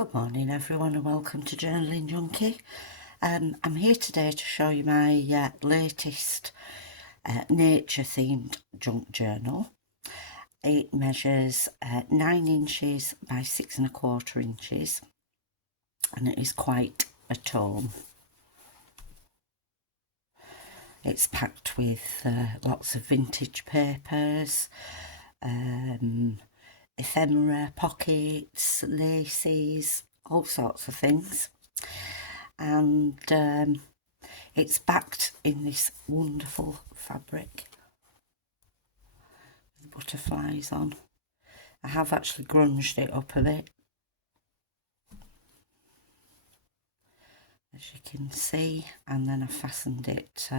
Good morning everyone and welcome to Journaling Junkie. I'm here today to show you my latest nature themed junk journal. It measures 9 inches by 6¼ inches and it is quite a tome. It's packed with lots of vintage papers, ephemera, pockets, laces, all sorts of things, and it's backed in this wonderful fabric with butterflies on. I have actually grunged it up a bit, as you can see, and then I fastened it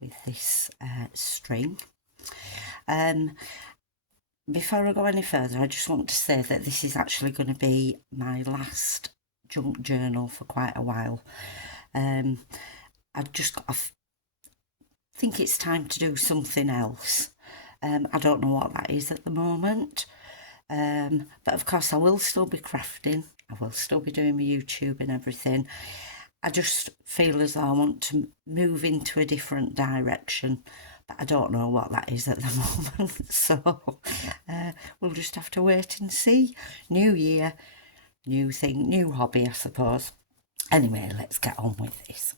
with this string. Before I go any further, I just want to say that this is actually going to be my last junk journal for quite a while. I think it's time to do something else. I don't know what that is at the moment, but of course I will still be crafting. I will still be doing my YouTube and everything. I just feel as though I want to move into a different direction, but I don't know what that is at the moment, so we'll just have to wait and see. New year, new thing, new hobby, I suppose. Anyway, let's get on with this.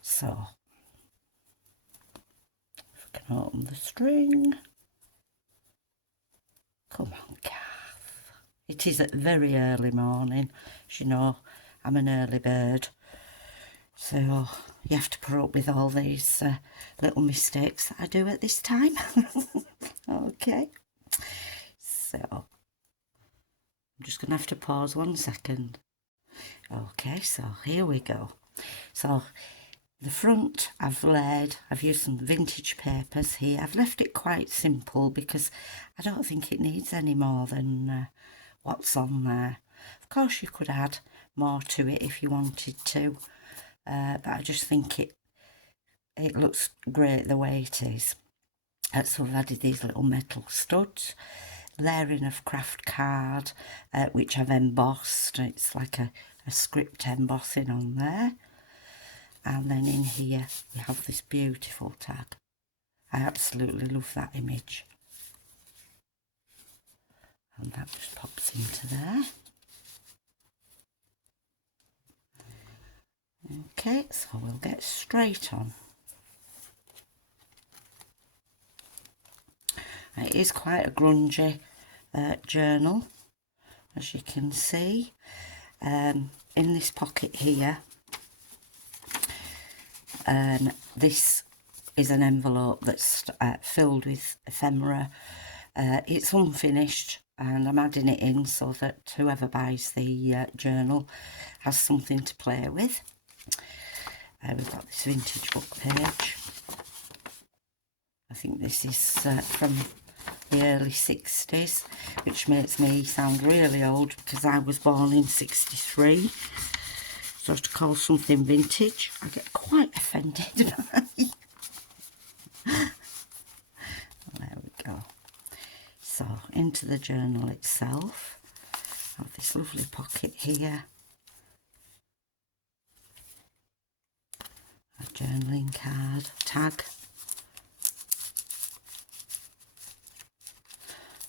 So, if I can open the string. Come on, calf. It is a very early morning. As you know, I'm an early bird. So you have to put up with all these little mistakes that I do at this time. Okay. So I'm just going to have to pause 1 second. Okay, so here we go. So the front I've used some vintage papers here. I've left it quite simple because I don't think it needs any more than what's on there. Of course you could add more to it if you wanted to. But I just think it looks great the way it is. So I've added these little metal studs, layering of craft card, which I've embossed. It's like a script embossing on there. And then in here we have this beautiful tag. I absolutely love that image. And that just pops into there. Okay, so we'll get straight on. It is quite a grungy journal, as you can see. In this pocket here, this is an envelope that's filled with ephemera. It's unfinished and I'm adding it in so that whoever buys the journal has something to play with. We've got this vintage book page. I think this is from the early 60s, which makes me sound really old because I was born in 63. So to call something vintage, I get quite offended. There we go. So into the journal itself, I have this lovely pocket here. A journaling card, tag,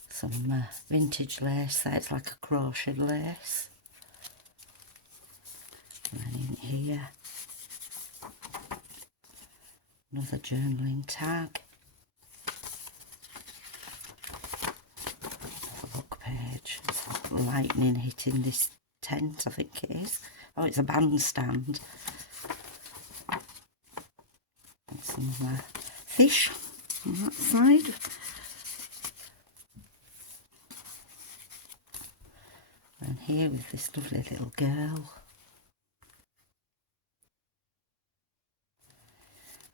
some vintage lace there, it's like a crocheted lace, and then in here another journaling tag, a book page. It's like lightning hitting this tent, I think it is. Oh, it's a bandstand. And some fish on that side. And here with this lovely little girl.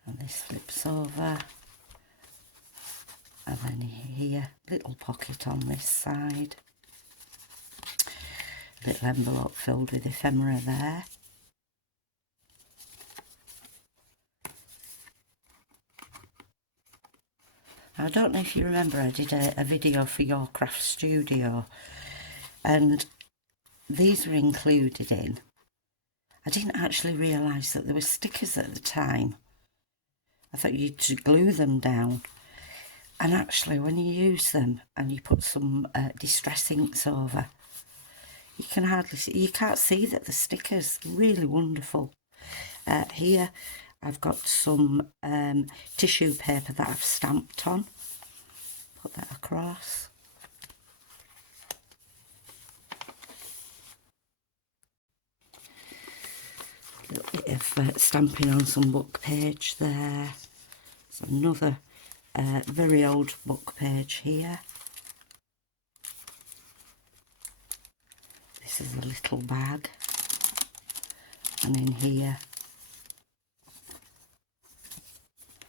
And this flips over. And then here, little pocket on this side. Little envelope filled with ephemera there. I don't know if you remember, I did a video for Your Craft Studio, and these were included in. I didn't actually realise that there were stickers at the time. I thought you'd glue them down. And actually, when you use them and you put some distress inks over, you can hardly see, you can't see that the stickers. Really wonderful. Here I've got some tissue paper that I've stamped on. Put that across. A little bit of stamping on some book page there. There's another very old book page here. This is a little bag, and in here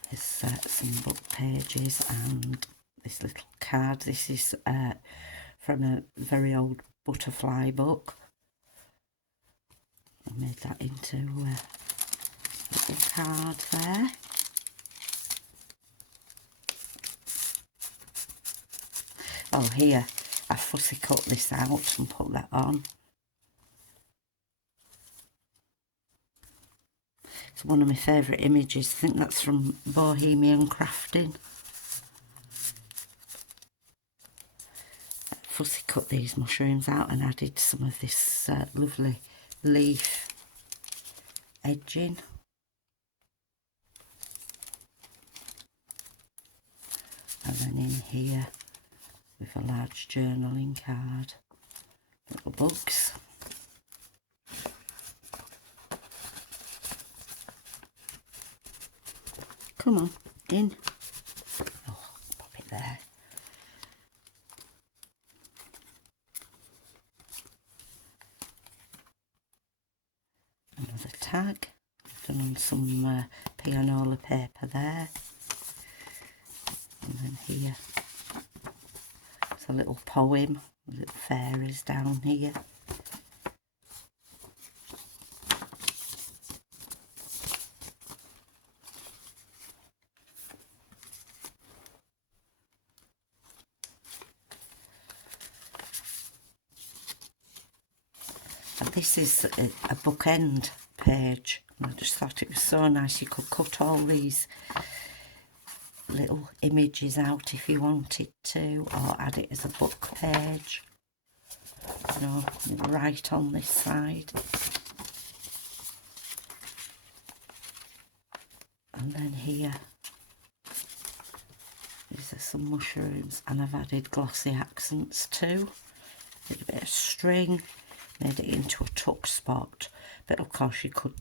there's some book pages and this little card. This is from a very old butterfly book. I made that into a little card there. Oh, here I fussy cut this out and put that on. It's one of my favourite images. I think that's from Bohemian Crafting. Fussy cut these mushrooms out and added some of this lovely leaf edging. And then in here with a large journaling card, little bugs. Come on, in. Oh, pop it there. Another tag, done on some pianola paper there. And then here, it's a little poem, little fairies down here. And this is a bookend page. I just thought it was so nice. You could cut all these little images out if you wanted to, or add it as a book page. You know, right on this side. And then here, these are some mushrooms, and I've added glossy accents too. Did a bit of string. Made it into a tuck spot, but of course you could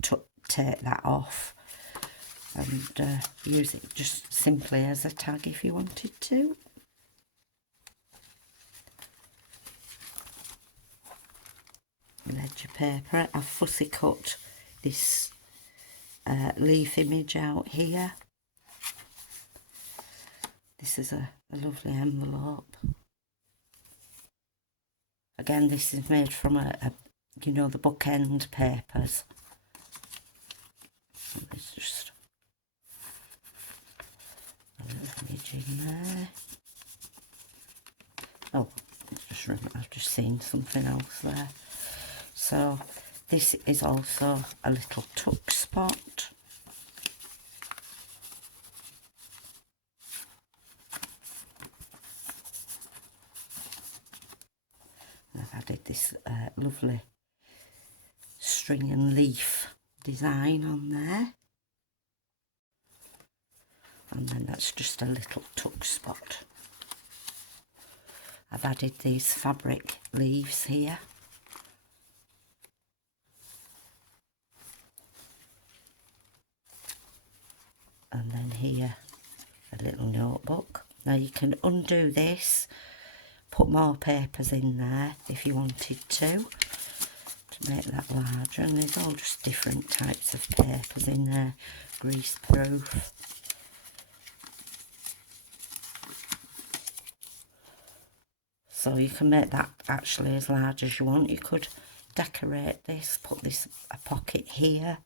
take that off and use it just simply as a tag if you wanted to. Ledger paper. I've fussy cut this leaf image out here. This is a lovely envelope. Again, this is made from you know, the bookend papers. So there's just a little image in there. Oh, I've just seen something else there. So this is also a little tuck spot. I've added this lovely string and leaf design on there. And then that's just a little tuck spot. I've added these fabric leaves here. And then here, a little notebook. Now you can undo this, put more papers in there if you wanted to make that larger, and there's all just different types of papers in there, grease proof. So you can make that actually as large as you want. You could decorate this, put this a pocket here,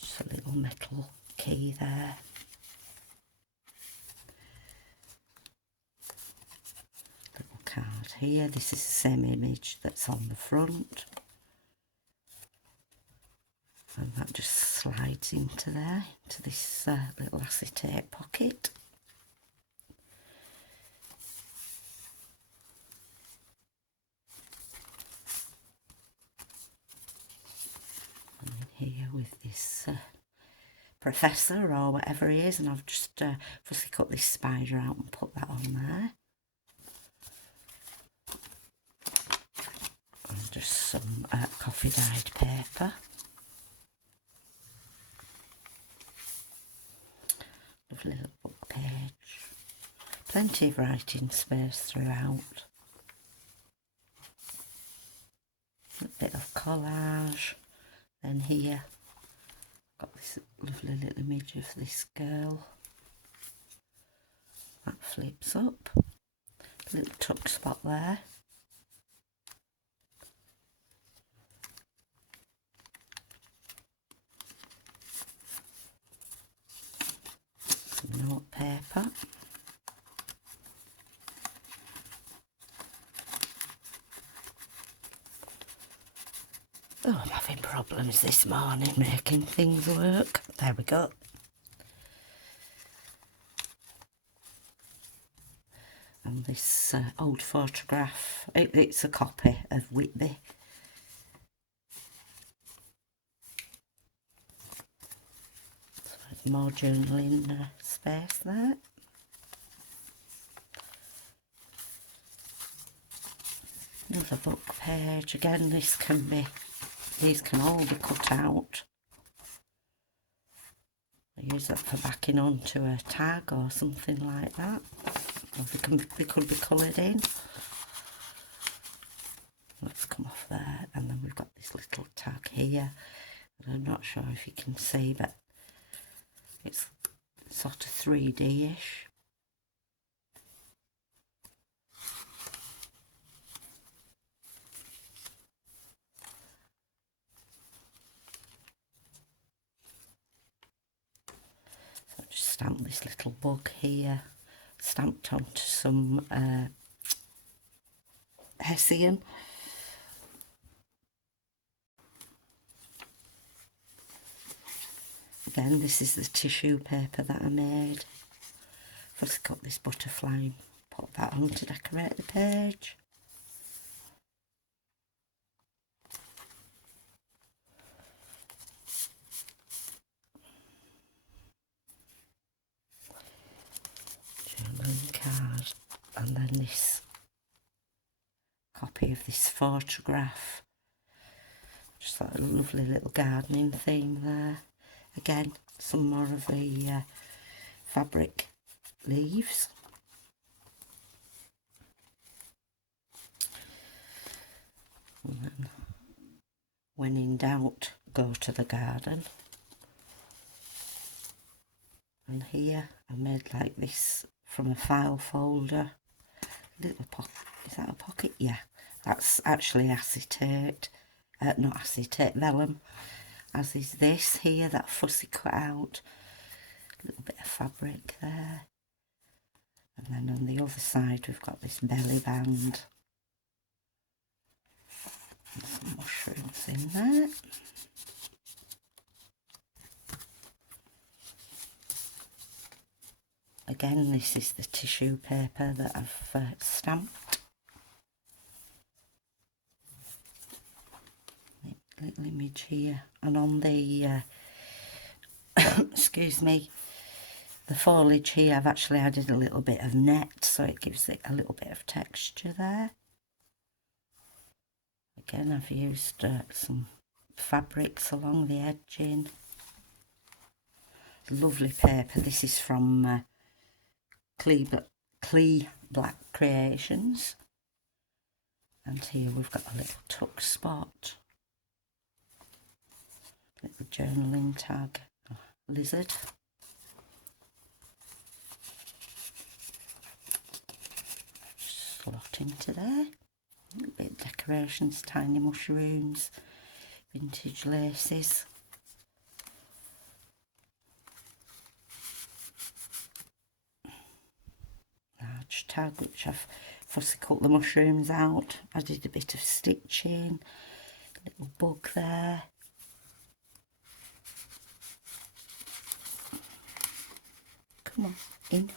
just a little metal key there. Little card out here. This is the same image that's on the front. And that just slides into there, into this little acetate pocket. And in here with this professor or whatever he is, and I've just fussy cut this spider out and put that on there. And just some coffee dyed paper. Lovely little book page. Plenty of writing space throughout. A bit of collage. Then here, got this lovely little image of this girl. That flips up. Little tuck spot there. Some note paper. Oh, I'm having problems this morning making things work. There we go. And this old photograph, it's a copy of Whitby. So there's more journaling space there. Another book page. Again, these can all be cut out. I use that for backing onto a tag or something like that. Or they could be coloured in. Let's come off there, and then we've got this little tag here. And I'm not sure if you can see, but it's sort of 3D-ish. Stamp this little bug here, stamped onto some hessian. Again, this is the tissue paper that I made. First got this butterfly and put that on to decorate the page. Card, and then this copy of this photograph, just that lovely little gardening theme there. Again, some more of the fabric leaves. And then, when in doubt, go to the garden. And here I made like this from a file folder. Little pocket. Is that a pocket? Yeah, that's actually acetate. Not acetate, vellum. As is this here, that fussy cut out. A little bit of fabric there. And then on the other side we've got this belly band. And some mushrooms in there. Again, this is the tissue paper that I've stamped. Little image here, and on the excuse me, the foliage here, I've actually added a little bit of net, so it gives it a little bit of texture there. Again, I've used some fabrics along the edging. Lovely paper. This is from Clee Black Creations, and here we've got a little tuck spot, little journaling tag, lizard. Slot into there. A little bit of decorations, tiny mushrooms, vintage laces. Large tag which I've fussy cut the mushrooms out. I did a bit of stitching, little bug there. Come on, in.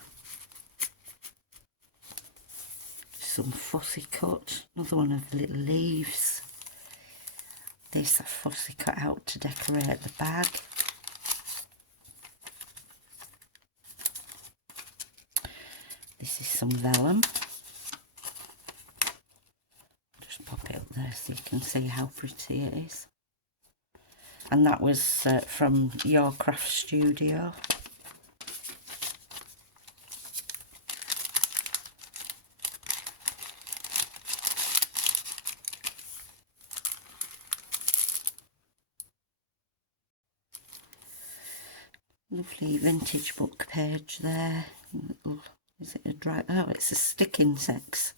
Some fussy cut, another one of the little leaves. This I fussy cut out to decorate the bag. This is some vellum. Just pop it up there so you can see how pretty it is. And that was from Your Craft Studio. Lovely vintage book page there. Little, is it a dry? Oh, it's a stick insects.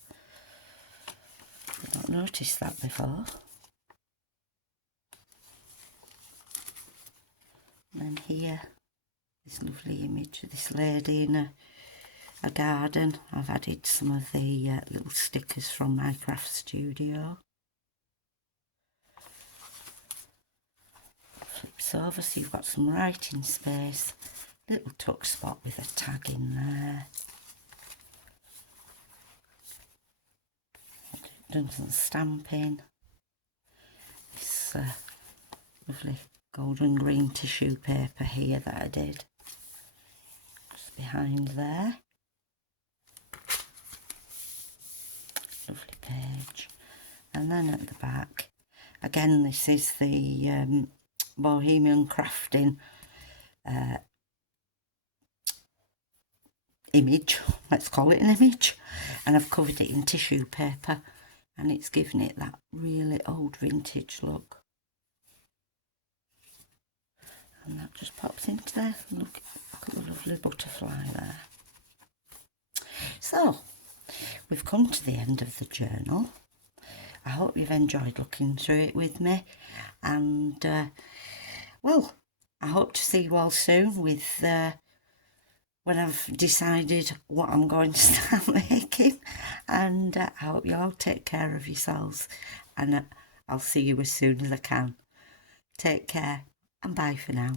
I've not noticed that before. And then here, this lovely image of this lady in a garden. I've added some of the little stickers from my craft studio. Flips over so you've got some writing space. Little tuck spot with a tag in there. Done some stamping. This lovely golden green tissue paper here that I did. Just behind there. Lovely page. And then at the back, again this is the Bohemian Crafting image, let's call it an image, and I've covered it in tissue paper and it's given it that really old vintage look. And that just pops into there. Look at the lovely butterfly there. So, we've come to the end of the journal. I hope you've enjoyed looking through it with me, and well, I hope to see you all soon with when I've decided what I'm going to start making, and I hope you all take care of yourselves, and I'll see you as soon as I can. Take care and bye for now.